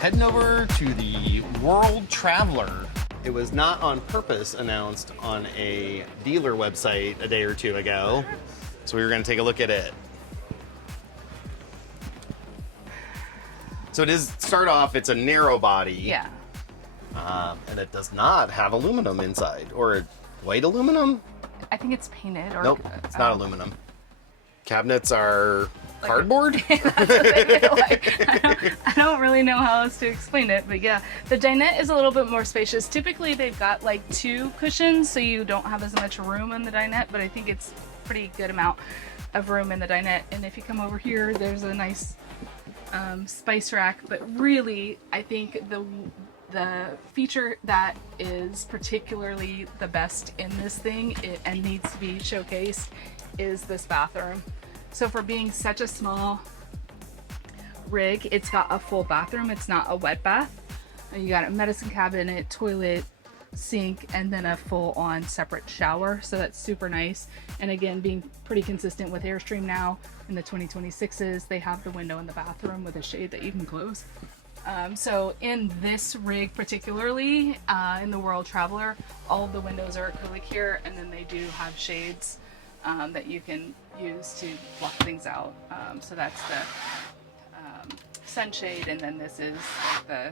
Heading over to the World Traveler. It was not on purpose announced on a dealer website a day or two ago, so we were going to take a look at it. So it is, start off, it's a narrow body. Yeah. And it does not have aluminum inside, or white aluminum? I think it's painted. Or, nope, it's not aluminum. Cabinets are like cardboard? I don't really know how else to explain it, but yeah. The dinette is a little bit more spacious. Typically they've got like 2 cushions, so you don't have as much room in the dinette, but I think it's pretty good amount of room in the dinette. And if you come over here, there's a nice spice rack, but really I think the feature that is particularly the best in this thing and needs to be showcased is this bathroom. So for being such a small rig, it's got a full bathroom. It's not a wet bath. You got a medicine cabinet, toilet, sink, and then a full-on separate shower. So that's super nice. And again, being pretty consistent with Airstream now in the 2026s, they have the window in the bathroom with a shade that you can close. So in this rig particularly, in the World Traveler, all of the windows are acrylic here, and then they do have shades that you can use to block things out. So that's the sunshade, and then this is like the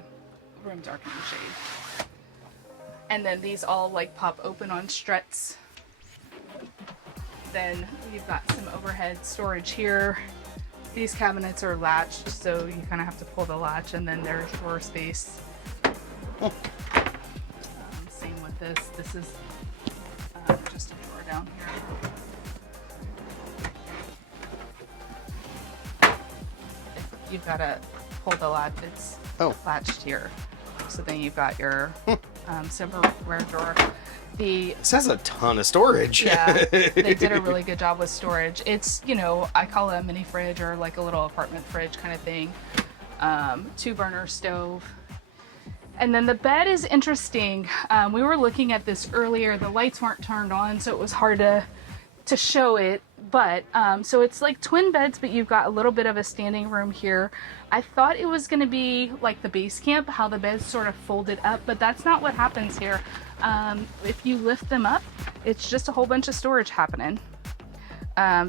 room darkening shade. And then these all like pop open on struts. Then you've got some overhead storage here. These cabinets are latched, so you kind of have to pull the latch, and then there's drawer space. Same with this. This is just a drawer down here. You've got to pull the latch. It's latched here. So then you've got your silverware drawer. This has a ton of storage. Yeah, they did a really good job with storage. It's, you know, I call it a mini fridge or like a little apartment fridge kind of thing. 2-burner stove. And then the bed is interesting. We were looking at this earlier. The lights weren't turned on, so it was hard to show it. But so it's like twin beds, but you've got a little bit of a standing room here. I thought it was going to be like the base camp, how the bed's sort of folded up, but that's not what happens here. If you lift them up, it's just a whole bunch of storage happening.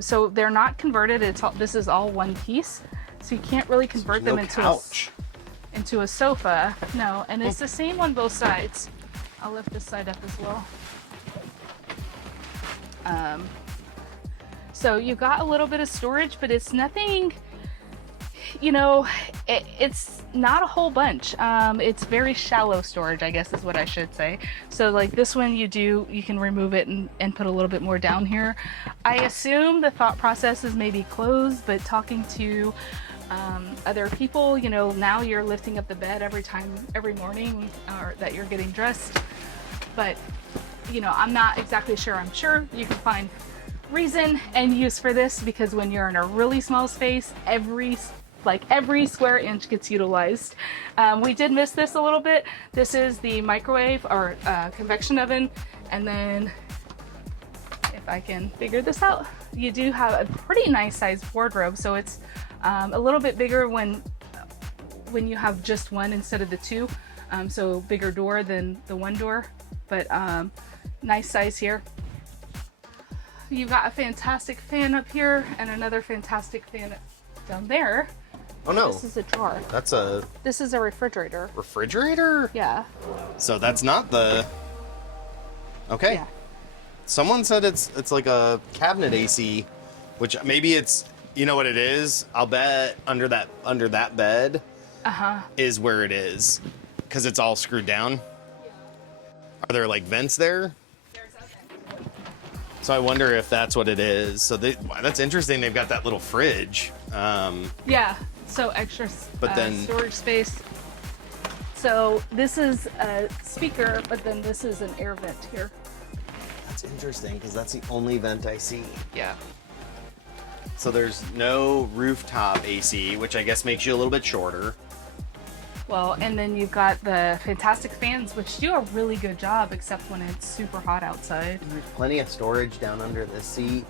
So they're not converted. This is all one piece, so you can't really convert them into a sofa. No, and it's the same on both sides. I'll lift this side up as well. So you got a little bit of storage, but it's nothing, you know, it's not a whole bunch. It's very shallow storage, I guess is what I should say. So like this one you can remove it and put a little bit more down here. I assume the thought process is maybe closed, but talking to other people, you know, now you're lifting up the bed every morning or that you're getting dressed. But, you know, I'm not exactly sure. I'm sure you can find reason and use for this, because when you're in a really small space, every square inch gets utilized. We did miss this a little bit. This is the microwave or convection oven, and then if I can figure this out, you do have a pretty nice sized wardrobe. So it's a little bit bigger when you have just one instead of the 2. So bigger door than the 1 door, but nice size here. You've got a fantastic fan up here and another fantastic fan down there. Oh no. This is a drawer. This is a refrigerator. Refrigerator? Yeah. So that's not the... Okay. Yeah. Someone said it's like a cabinet AC, which maybe it's, you know what it is? I'll bet under that bed is where it is, because it's all screwed down. Yeah. Are there like vents there? So I wonder if that's what it is. So that's interesting. They've got that little fridge. Yeah, so extra storage space. So this is a speaker, but then this is an air vent here. That's interesting, because that's the only vent I see. Yeah. So there's no rooftop AC, which I guess makes you a little bit shorter. Well, and then you've got the fantastic fans, which do a really good job, except when it's super hot outside. There's plenty of storage down under the seat.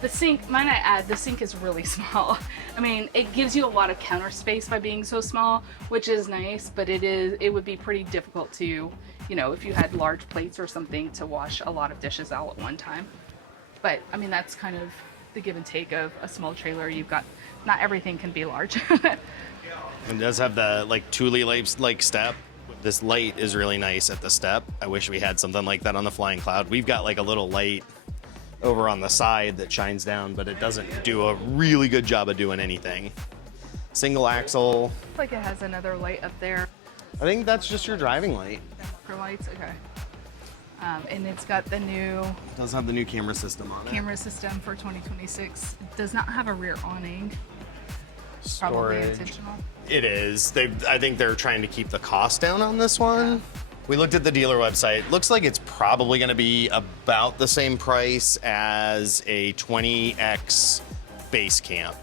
The sink, might I add, the sink is really small. I mean, it gives you a lot of counter space by being so small, which is nice, but it would be pretty difficult to, you know, if you had large plates or something, to wash a lot of dishes out at one time. But, I mean, that's kind of the give and take of a small trailer. You've got, not everything can be large. It does have the like Thule like step. This light is really nice at the step. I wish we had something like that on the Flying Cloud. We've got like a little light over on the side that shines down, but it doesn't do a really good job of doing anything. Single axle. Like it has another light up there. I think that's just your driving light. For lights, okay. And it's got the new It does have the new camera system on it. camera system for 2026. It does not have a rear awning. Probably Storage. intentional. It is. I think they're trying to keep the cost down on this one. Yeah. We looked at the dealer website. Looks like it's probably going to be about the same price as a 20X base camp.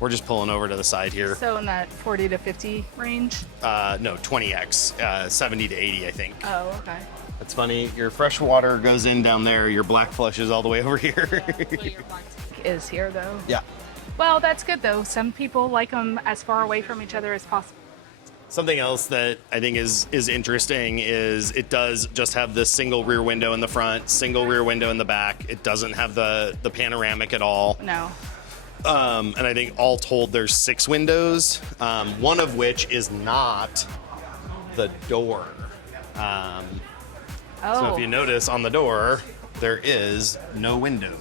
We're just pulling over to the side here. So in that 40 to 50 range? No, 20X, 70 to 80, I think. Oh, okay. That's funny. Your fresh water goes in down there. Your black flush is all the way over here. Is here though. Yeah. Well, that's good though. Some people like them as far away from each other as possible. Something else that I think is interesting is it does just have this single rear window in the front, single rear window in the back. It doesn't have the panoramic at all. No. And I think all told there's 6 windows, one of which is not the door. So if you notice on the door, there is no window.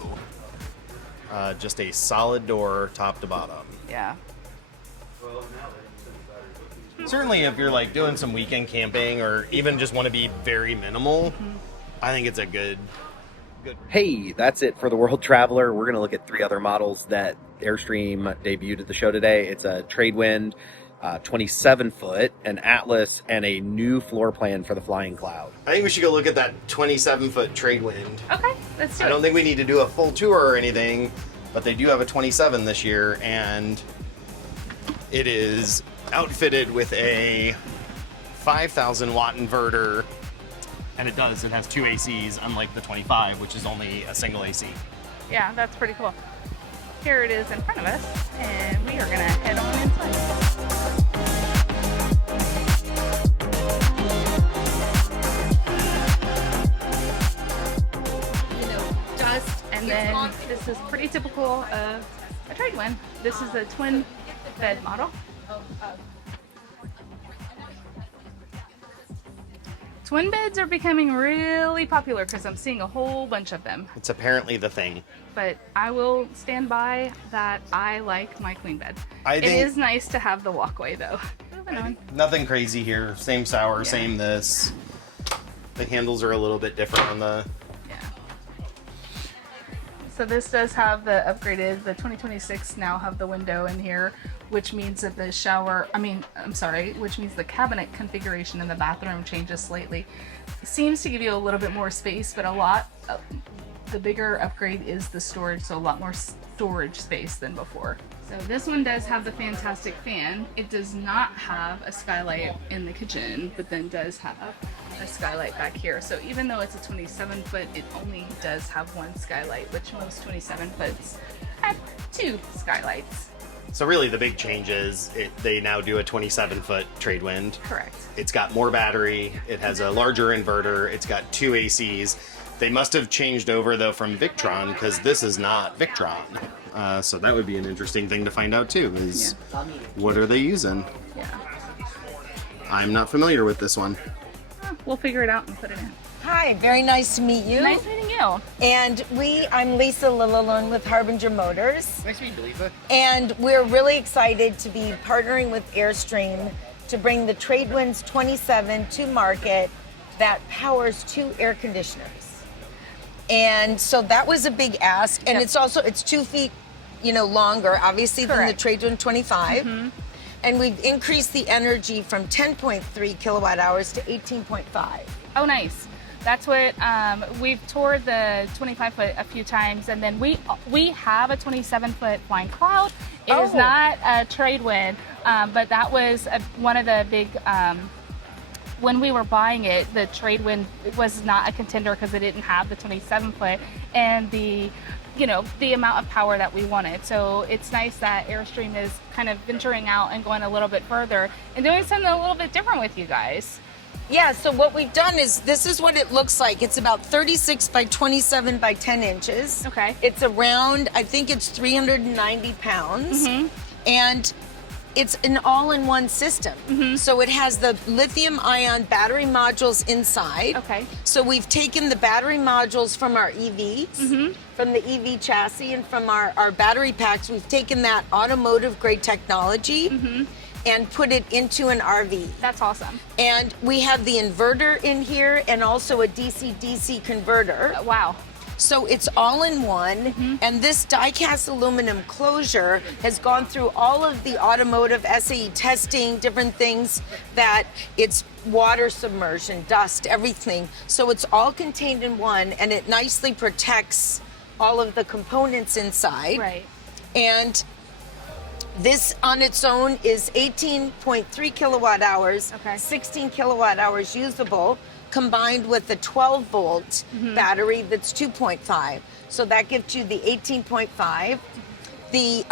Just a solid door top to bottom. Yeah. Certainly if you're like doing some weekend camping or even just want to be very minimal, I think it's a good. Hey, that's it for the World Traveler. We're going to look at 3 other models that Airstream debuted at the show today. It's a Tradewind, 27-foot, an Atlas, and a new floor plan for the Flying Cloud. I think we should go look at that 27-foot Tradewind. Okay, let's do it. I don't think we need to do a full tour or anything, but they do have a 27 this year, and it is outfitted with a 5,000 watt inverter, and it has 2 ACs, unlike the 25, which is only a single AC. Yeah, that's pretty cool. Here it is in front of us, and we are gonna head on inside. Dust, and then this is pretty typical of a Tradewind. This is a twin bed model. Twin beds are becoming really popular because I'm seeing a whole bunch of them. It's apparently the thing. But I will stand by that I like my queen bed. It is nice to have the walkway though. Moving on. Nothing crazy here. Same sour, same this. The handles are a little bit different on the... So this does have the 2026 now have the window in here, which means that the which means the cabinet configuration in the bathroom changes slightly. It seems to give you a little bit more space, but the bigger upgrade is the storage, so a lot more storage space than before. So this one does have the fantastic fan. It does not have a skylight in the kitchen, but then does have a skylight back here. So even though it's a 27 foot, it only does have 1 skylight, which most 27 foots have 2 skylights. So really the big change is they now do a 27-foot Tradewind. Correct. It's got more battery, it has a larger inverter, it's got 2 ACs. They must have changed over though from Victron, because this is not Victron. So that would be an interesting thing to find out too, is what are they using? Yeah. I'm not familiar with this one. We'll figure it out and put it in. Hi, very nice to meet you. Nice meeting you. And I'm Lisa Lillalone with Harbinger Motors. Nice to meet you, Lisa. And we're really excited to be partnering with Airstream to bring the Tradewinds 27 to market that powers 2 air conditioners. And so that was a big ask. And it's 2 feet, longer, obviously, than the Tradewind 25. Mm-hmm. And we've increased the energy from 10.3 kilowatt hours to 18.5. Oh, nice. That's what we've toured the 25-foot a few times, and then we have a 27-foot Flying Cloud. It is not a Tradewind, but that was one of the big. When we were buying it, the Tradewind was not a contender because it didn't have the 27-foot and the amount of power that we wanted. So it's nice that Airstream is kind of venturing out and going a little bit further and doing something a little bit different with you guys. Yeah, so what we've done is, this is what it looks like. It's about 36 by 27 by 10 inches. Okay. It's around, I think it's 390 pounds. And it's an all-in-one system. So it has the lithium-ion battery modules inside. Okay. So we've taken the battery modules from our EVs, from the EV chassis, and from our battery packs. We've taken that automotive-grade technology and put it into an RV. That's awesome. And we have the inverter in here and also a DC-DC converter. Wow. So it's all in one, and this die-cast aluminum closure has gone through all of the automotive SAE testing, different things, that it's water submersion, dust, everything. So it's all contained in one, and it nicely protects all of the components inside. Right. And this on its own is 18.3 kilowatt hours, 16 kilowatt hours usable, combined with the 12-volt battery that's 2.5. So that gives you the 18.5. The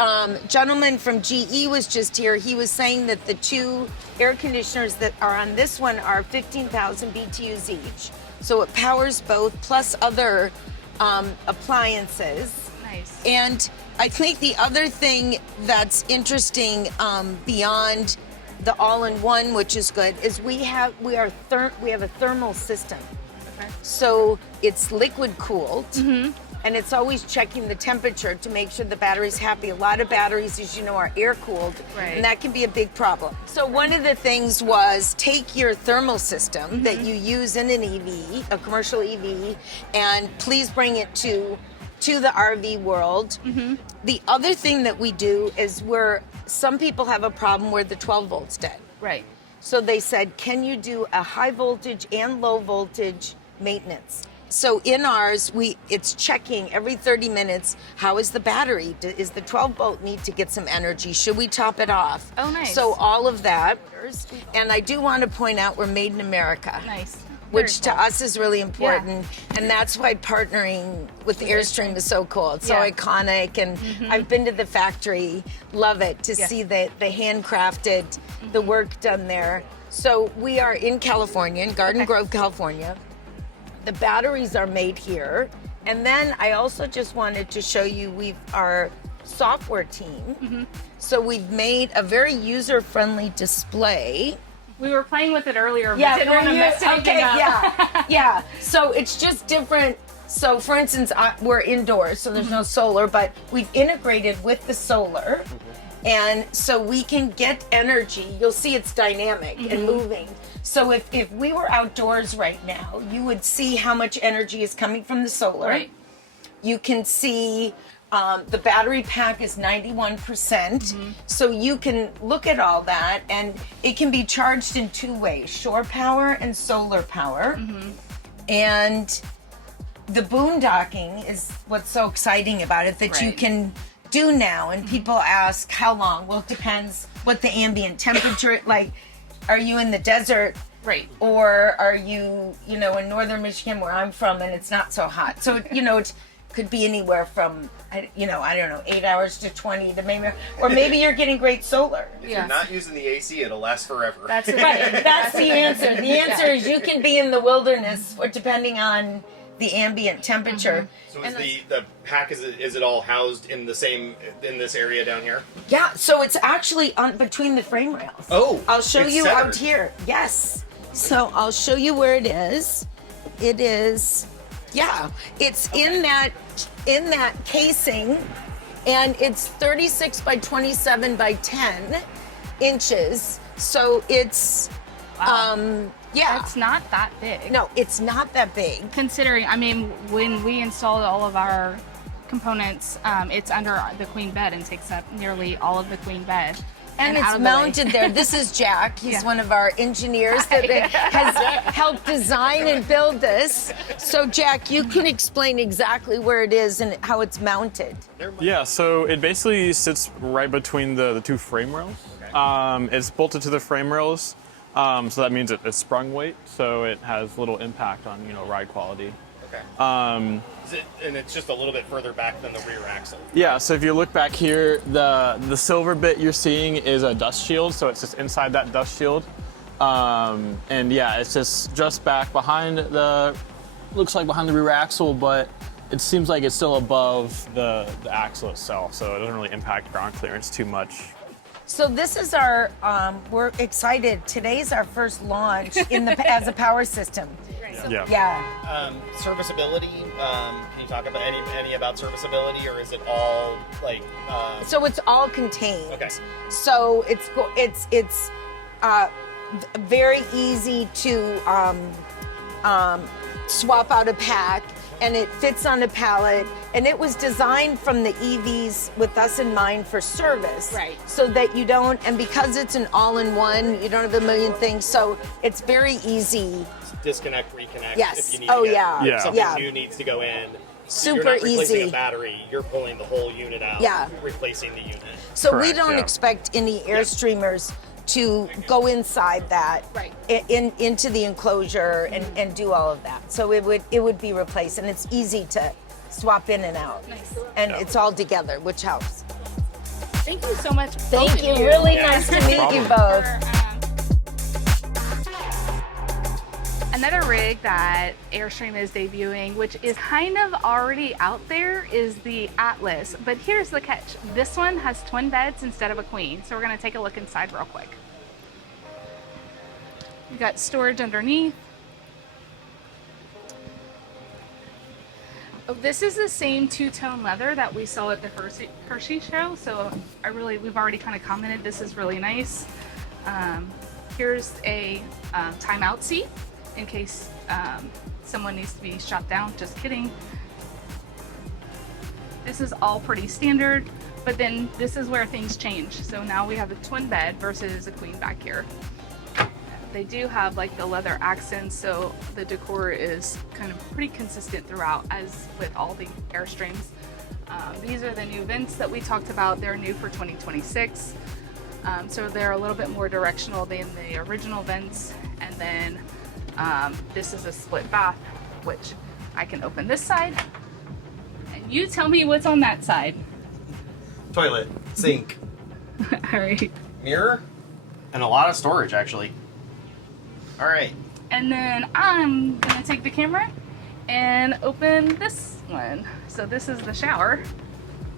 gentleman from GE was just here. He was saying that the two air conditioners that are on this one are 15,000 BTUs each. So it powers both, plus other appliances. Nice. And I think the other thing that's interesting beyond the all-in-one, which is good, is we have a thermal system. Okay. So it's liquid cooled, and it's always checking the temperature to make sure the battery's happy. A lot of batteries, as you know, are air cooled, and that can be a big problem. So one of the things was, take your thermal system that you use in an EV, a commercial EV, and please bring it to the RV world. The other thing that we do is, some people have a problem where the 12 volt's dead. Right. So they said, can you do a high voltage and low voltage maintenance? So in ours, it's checking every 30 minutes, how is the battery? Is the 12 volt need to get some energy? Should we top it off? Oh, nice. So all of that. And I do want to point out, we're made in America. Nice. Which to us is really important, and that's why partnering with Airstream is so cool. It's so iconic, and I've been to the factory, love it, to see the handcrafted, the work done there. So we are in California, in Garden Grove, California. The batteries are made here, and then I also just wanted to show you our software team. So we've made a very user-friendly display. We were playing with it earlier, but didn't want to mess anything up. Yeah. So it's just different. So for instance, we're indoors, so there's no solar, but we've integrated with the solar. And so we can get energy. You'll see it's dynamic and moving. So if we were outdoors right now, you would see how much energy is coming from the solar. Right. You can see the battery pack is 91%. So you can look at all that, and it can be charged in two ways, shore power and solar power. And the boondocking is what's so exciting about it, that you can do now. And people ask, how long? Well, it depends what the ambient temperature, like, are you in the desert? Right. Or are you, in northern Michigan where I'm from, and it's not so hot. So, it could be anywhere from, I don't know, 8 hours to 20 to maybe, or maybe you're getting great solar. If you're not using the AC, it'll last forever. That's right. That's the answer. The answer is you can be in the wilderness, or depending on the ambient temperature. So is the pack, is it all housed in this area down here? Yeah, so it's actually between the frame rails. Oh, I'll show it's you centered. out here. Yes. So I'll show you where it is. It is, it's in that casing, and it's 36 by 27 by 10 inches. So it's, It's not that big. No, it's not that big. Considering, when we installed all of our components, it's under the queen bed and takes up nearly all of the queen bed. And out it's of the way. mounted there. This is Jack. He's Yeah. one of our engineers that has helped design and build this. So, Jack, you can explain exactly where it is and how it's mounted. Yeah, so it basically sits right between the two frame rails. It's bolted to the frame rails, so that means it's sprung weight, so it has little impact on ride quality. Okay. And it's just a little bit further back than the rear axle. Yeah, so if you look back here, the silver bit you're seeing is a dust shield, so it's just inside that dust shield. And yeah, it's just back behind looks like behind the rear axle, but it seems like it's still above the axle itself, so it doesn't really impact ground clearance too much. So this is our, we're excited. Today's our first launch as a power system. Yeah. Yeah. Serviceability. Can you talk about any about serviceability, or is it all like? So it's all contained. Okay. So it's very easy to swap out a pack, and it fits on a pallet. And it was designed from the EVs with us in mind for service. Right. So that you don't, and because it's an all-in-one, you don't have a million things. So it's very easy. Disconnect, reconnect. Yes. If you need Oh, to get, yeah. Yeah. If something Yeah. new needs to go in. Super you're not replacing easy. a battery. You're pulling the whole unit out. Yeah. Replacing the unit. So we Correct, don't yeah. expect any Airstreamers to go inside that, Right. into the enclosure and do all of that. So it would be replaced, and it's easy to swap in and out. Nice. And it's all together, which helps. Thank you so much. Thank both you. of Really Yeah. nice to No meet you problem. both. Another rig that Airstream is debuting, which is kind of already out there, is the Atlas. But here's the catch. This one has twin beds instead of a queen. So we're gonna take a look inside real quick. You got storage underneath. Oh, this is the same two-tone leather that we saw at the Hershey show. So we've already kind of commented, this is really nice. Here's a timeout seat in case someone needs to be shut down. Just kidding. This is all pretty standard, but then this is where things change. So now we have a twin bed versus a queen back here. They do have like the leather accents, so the decor is kind of pretty consistent throughout, as with all the Airstreams. These are the new vents that we talked about. They're new for 2026. So they're a little bit more directional than the original vents. And then this is a split bath, which I can open this side. And you tell me what's on that side. Toilet, sink, All right. mirror, and a lot of storage actually. All right. And then I'm gonna take the camera and open this one. So this is the shower.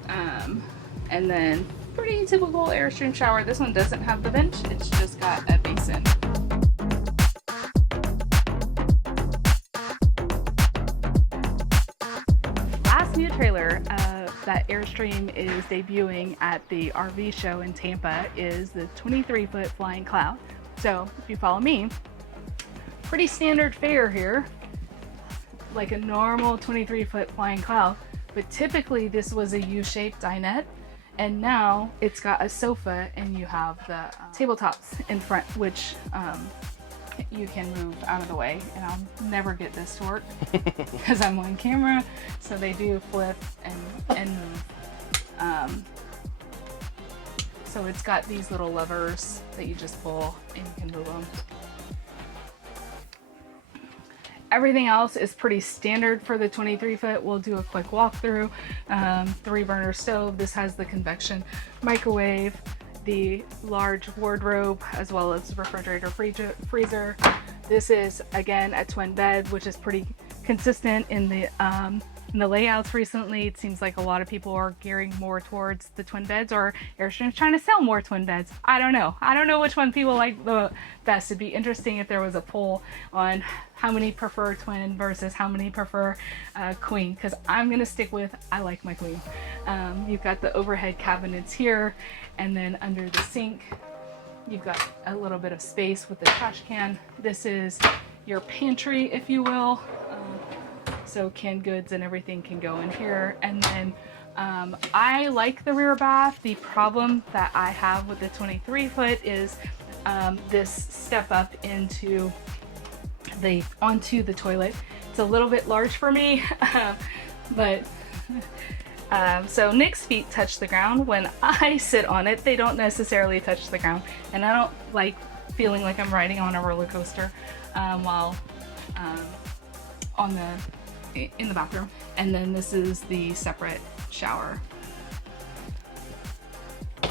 And then pretty typical Airstream shower. This one doesn't have the bench, it's just got a basin. Last new trailer that Airstream is debuting at the RV show in Tampa is the 23-foot Flying Cloud. So if you follow me, pretty standard fare here, like a normal 23-foot Flying Cloud, but typically this was a U-shaped dinette, and now it's got a sofa and you have the tabletops in front, which you can move out of the way, and I'll never get this to work because I'm on camera, so they do flip and move. So it's got these little levers that you just pull and you can move them. Everything else is pretty standard for the 23-foot. We'll do a quick walkthrough. 3-burner stove. This has the convection microwave, the large wardrobe, as well as refrigerator freezer. This is, again, a twin bed, which is pretty consistent in the layouts recently. It seems like a lot of people are gearing more towards the twin beds, or Airstream's trying to sell more twin beds. I don't know which one people like the best. It'd be interesting if there was a poll on how many prefer twin versus how many prefer queen, because I'm gonna stick with I like my queen. You've got the overhead cabinets here, and then under the sink you've got a little bit of space with the trash can. This is your pantry, if you will. So canned goods and everything can go in here. And then I like the rear bath. The problem that I have with the 23-foot is this step up onto the toilet. It's a little bit large for me, but so Nick's feet touch the ground. When I sit on it, they don't necessarily touch the ground, and I don't like feeling like I'm riding on a roller coaster while in the bathroom. And then this is the separate shower.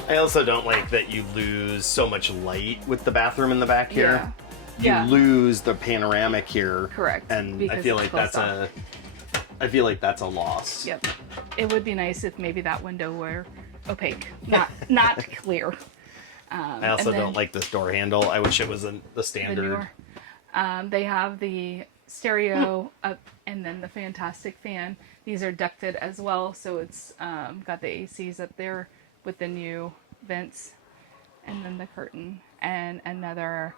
I also don't like that you lose so much light with the bathroom in the back here. Yeah. You lose the panoramic here. Correct. And I because feel it's like closed that's a loss. Yep. It would be nice if maybe that window were opaque, not clear. I also don't like this door handle. I wish it was the standard. They have the stereo up and then the fantastic fan. These are ducted as well, so it's got the ACs up there with the new vents, and then the curtain and another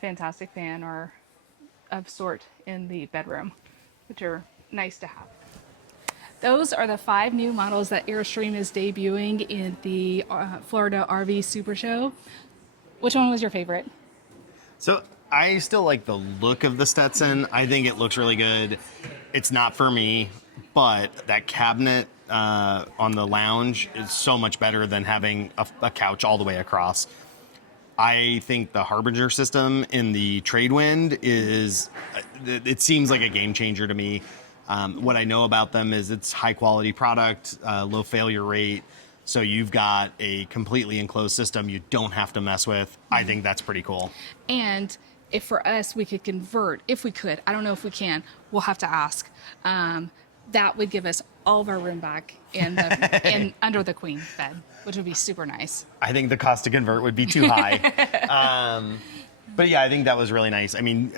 fantastic fan or of sort in the bedroom, which are nice to have. Those are the 5 new models that Airstream is debuting in the Florida RV Supershow. Which one was your favorite? So I still like the look of the Stetson. I think it looks really good. It's not for me, but that cabinet on the lounge is so much better than having a couch all the way across. I think the Harbinger system in the Tradewind it seems like a game changer to me. What I know about them is it's high quality product, low failure rate. So you've got a completely enclosed system you don't have to mess with. I think that's pretty cool. And if for us we could convert, if we could, I don't know if we can, we'll have to ask. That would give us all of our room back under the queen bed, which would be super nice. I think the cost to convert would be too high. But yeah, I think that was really nice. I mean,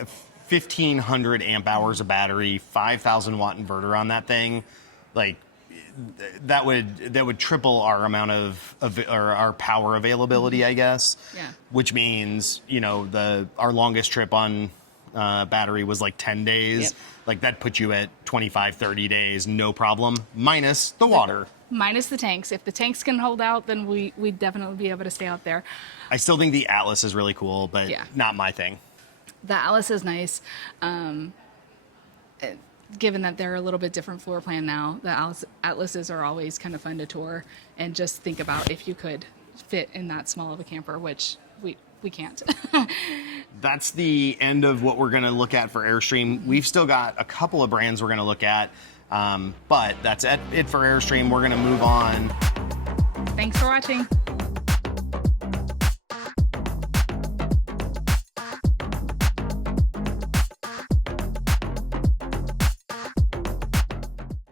1,500 amp hours of battery, 5,000 watt inverter on that thing, like that would triple our amount of or our power availability, I guess. Yeah. Which means, our longest trip on battery was like 10 days. Yep. Like that put you at 25, 30 days, no problem, minus the water. Minus the tanks. If the tanks can hold out, then we'd definitely be able to stay out there. I still think the Atlas is really cool, but not my thing. The Atlas is nice. Given that they're a little bit different floor plan now, the Atlases are always kind of fun to tour and just think about if you could fit in that small of a camper, which we can't. That's the end of what we're going to look at for Airstream. We've still got a couple of brands we're going to look at, but that's it for Airstream. We're going to move on. Thanks for watching.